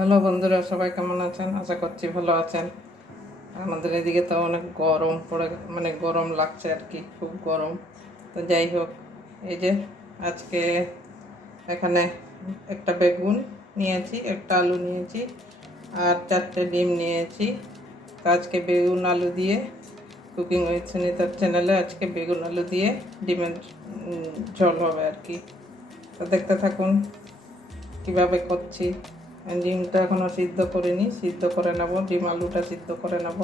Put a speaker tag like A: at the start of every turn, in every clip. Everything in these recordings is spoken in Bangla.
A: হ্যালো বন্ধুরা, সবাই কেমন আছেন? আশা করছি ভালো আছেন। আমাদের এদিকে তো অনেক গরম পড়ে মানে গরম লাগছে আর কি, খুব গরম। তো যাই হোক, এই যে আজকে এখানে একটা বেগুন নিয়েছি, একটা আলু নিয়েছি, আর চারটে ডিম নিয়েছি। তো আজকে বেগুন আলু দিয়ে কুকিং উইথ সুনিতার চ্যানেলে আজকে বেগুন আলু দিয়ে ডিমের ঝোল হবে আর কি। তো দেখতে থাকুন, কীভাবে করছি। ডিমটা এখনও সিদ্ধ করিনি, সিদ্ধ করে নেব, ডিম আলুটা সিদ্ধ করে নেব।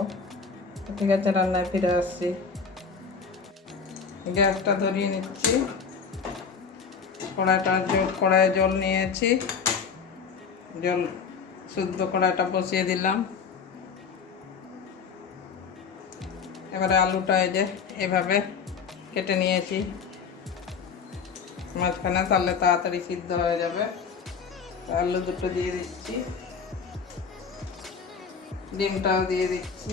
A: ঠিক আছে, রান্নায় ফিরে আসছি। গ্যাসটা ধরিয়ে নিচ্ছি। কড়াইটা জল কড়াইয়ে জল নিয়েছি। জল, শুদ্ধ কড়াইটা বসিয়ে দিলাম। এবারে আলুটা এই যে এভাবে কেটে নিয়েছি। মাঝখানে তাহলে তাড়াতাড়ি সিদ্ধ হয়ে যাবে। আলু দুটো দিয়ে দিচ্ছি। ডিমটাও দিয়ে দিচ্ছি।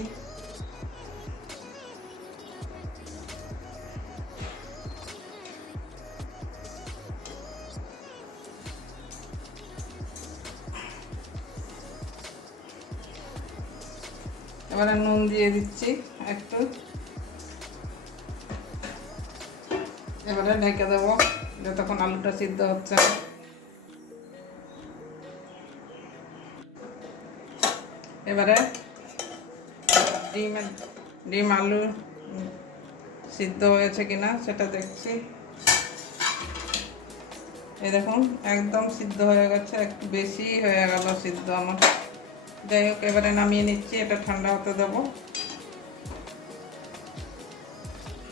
A: এবারে নুন দিয়ে দিচ্ছি একটু। এবারে ঢেকে দেবো, যতক্ষণ আলুটা সিদ্ধ হচ্ছে এবারে ডিমের ডিম, আলু সিদ্ধ হয়েছে কিনা সেটা দেখছি। এই দেখুন, একদম সিদ্ধ হয়ে গেছে একটু বেশি হয়ে গেল সিদ্ধ আমার। যাই হোক, এবারে নামিয়ে নিচ্ছি, এটা ঠান্ডা হতে দেবো।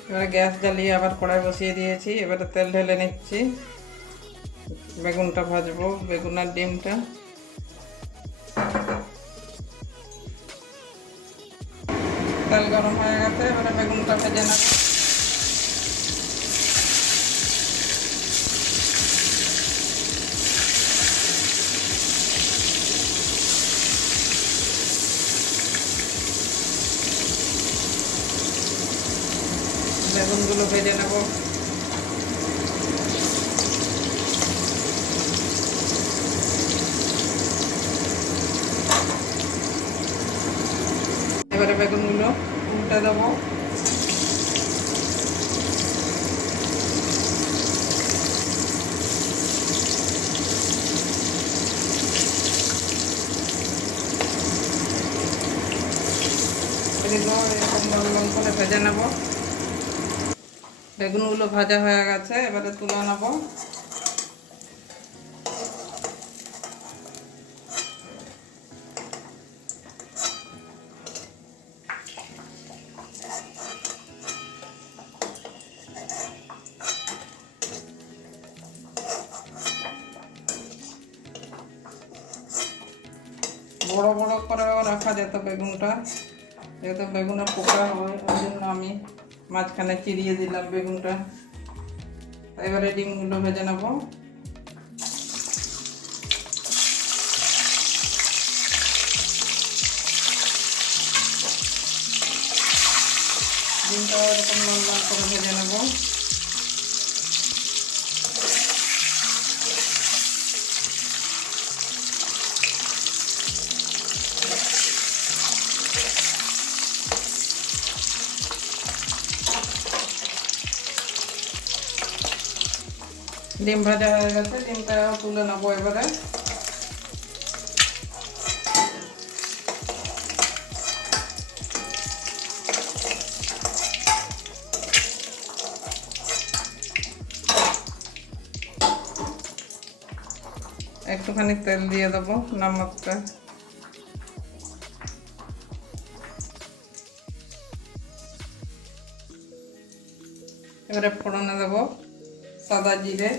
A: এবারে গ্যাস জ্বালিয়ে আবার কড়াই বসিয়ে দিয়েছি, এবারে তেল ঢেলে নিচ্ছি। বেগুনটা ভাজবো, বেগুন আর ডিমটা। তেল গরম হয়ে গেছে এবারে বেগুনটা ভেজে নেব। বেগুনগুলো ভেজে নেব এবারে বেগুনগুলো উল্টে দেবো। ভেজে নেব। বেগুনগুলো ভাজা হয়ে গেছে এবারে তুলে নেব। যেত বেগুনটা যেহেতু বেগুনের পোকা হয়, ওই জন্য আমি মাঝখানে চিরিয়ে দিলাম বেগুনটা। এবারে ডিমগুলো ভেজে নেব। ডিমটা এরকম লাল লাল করে ভেজে নেব। ডিম ভাজা হয়ে গেছে, ডিমটা তুলে নেব এবারে। একটুখানি তেল দিয়ে দেবো নামকটা এবারে ফোড়নে দেবো। সাদা জিরে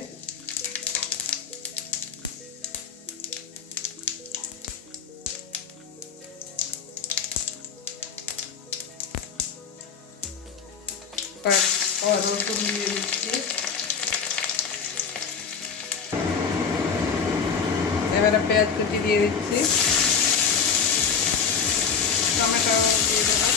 A: রসুন দিয়ে দিচ্ছি। এবারে পেঁয়াজ কুচি দিয়ে দিচ্ছি। টমেটো দিয়ে দেবো।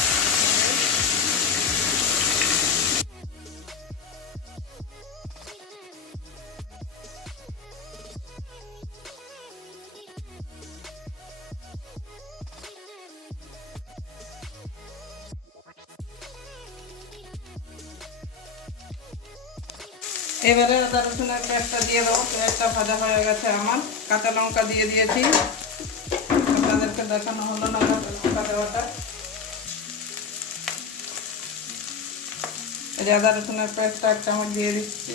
A: এবারে আদা রসুনের পেঁয়াজটা দিয়ে দেবো। পেঁয়াজটা ভাজা হয়ে গেছে আমার। কাঁচা লঙ্কা দিয়ে দিয়েছি। আপনাদেরকে দেখানো হলো না, কাঁচা লঙ্কা দেওয়াটা। এই যে আদা রসুনের পেস্টটা এক চামচ দিয়ে দিচ্ছি।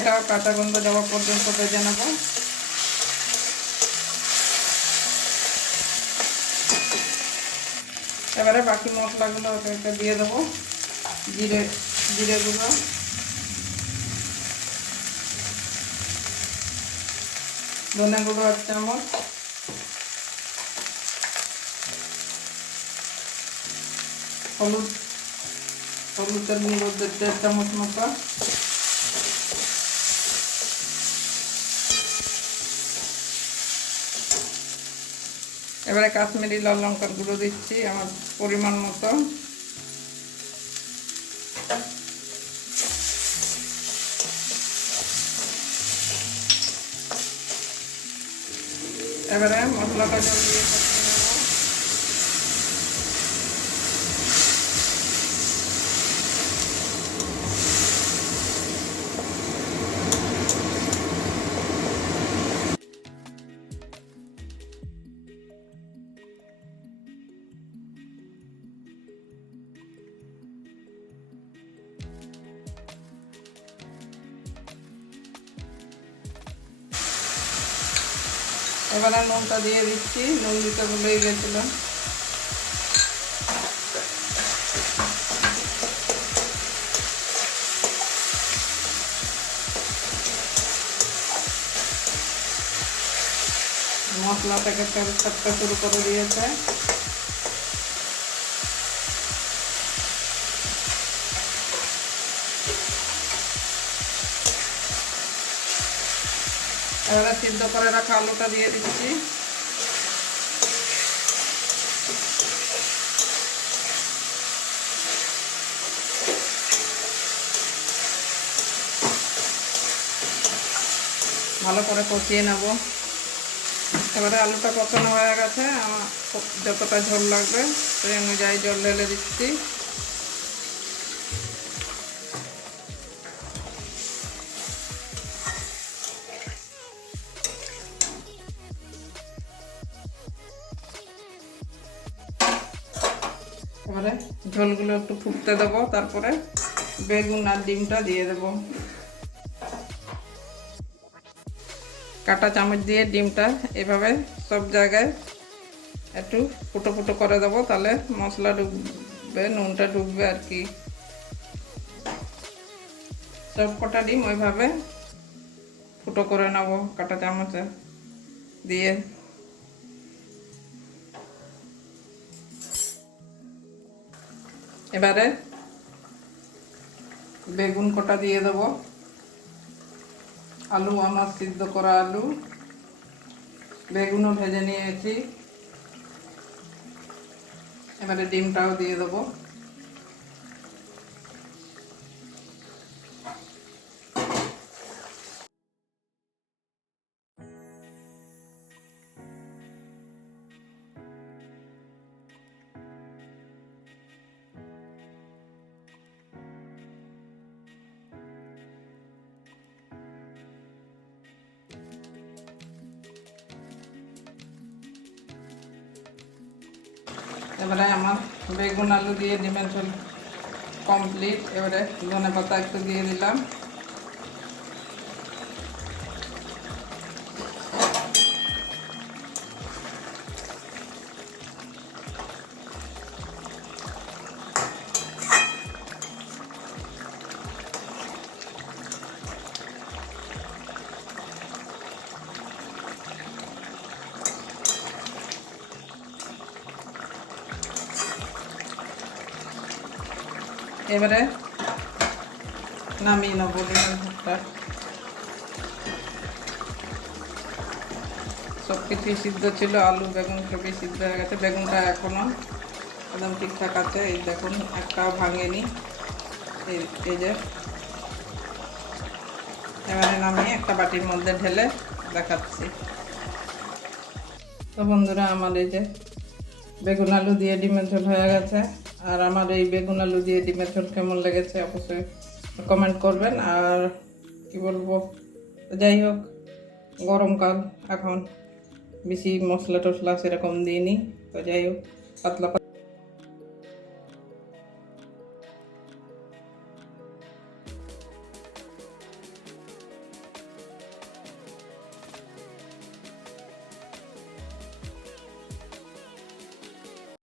A: এটাও কাঁচা গন্ধ যাওয়া পর্যন্ত ভেজে নেব। এবারে বাকি মশলাগুলো একটা দিয়ে দেবো, জিরে জিরে গুঁড়ো। ধনে গুঁড়ো এক চামচ। হলুদ, হলুদের গুঁড়ো দেড় চামচ মতো। এবারে কাশ্মীরি লাল লঙ্কার গুঁড়ো দিচ্ছি আমার পরিমাণ মতো। এবারে মশলাটা জল দিয়ে এবারে নুনটা দিয়ে দিচ্ছি নুন দিতে ভুলেই গেছিলাম। মশলাটাকে তেল ছাড়তে শুরু করে দিয়েছে। এবারে সিদ্ধ করে রাখা আলুটা দিয়ে দিচ্ছি। ভালো করে কষিয়ে নেব। এবারে আলুটা কষানো হয়ে গেছে, আমার যতটা ঝোল লাগবে সেই অনুযায়ী জল ঢেলে দিচ্ছি। ঝোলগুলো একটু ফুটতে দেবো, তারপরে বেগুন আর ডিমটা দিয়ে দেবো। কাটা চামচ দিয়ে ডিমটা এভাবে সব জায়গায় একটু ফুটো ফুটো করে দেবো, তাহলে মশলা ঢুকবে নুনটা ঢুকবে আর কি। সব কটা ডিম ওইভাবে ফুটো করে নেব কাটা চামচে দিয়ে। এবারে বেগুন কটা দিয়ে দেব। আলু আমার সিদ্ধ করা আলু। বেগুনও ভেজে নিয়েছি। এবারে ডিমটাও দিয়ে দেবো। এবারে আমার বেগুন আলু দিয়ে ডিমের ঝোল কমপ্লিট এবারে ধনে পাতা একটু দিয়ে দিলাম। এবারে নামিয়ে নেব ডিমের ভাতটা। সব কিছুই সিদ্ধ ছিল, আলু, বেগুন সবই সিদ্ধ হয়ে গেছে। বেগুনটা এখনও একদম ঠিকঠাক আছে। এই দেখুন একটাও ভাঙেনি। এই এই যে। এবারে নামিয়ে একটা বাটির মধ্যে ঢেলে দেখাচ্ছি। তো বন্ধুরা, আমার এই যে বেগুন, আলু দিয়ে ডিমের ঝোল হয়ে গেছে। আর আমার এই বেগুন আলু দিয়ে ডিমের ঝোল কেমন লেগেছে অবশ্যই কমেন্ট করবেন। আর কি বলব? যাই হোক, গরমকাল, এখন বেশি মশলা টশলা সেরকম দিইনি, তো যাই হোক পাতলা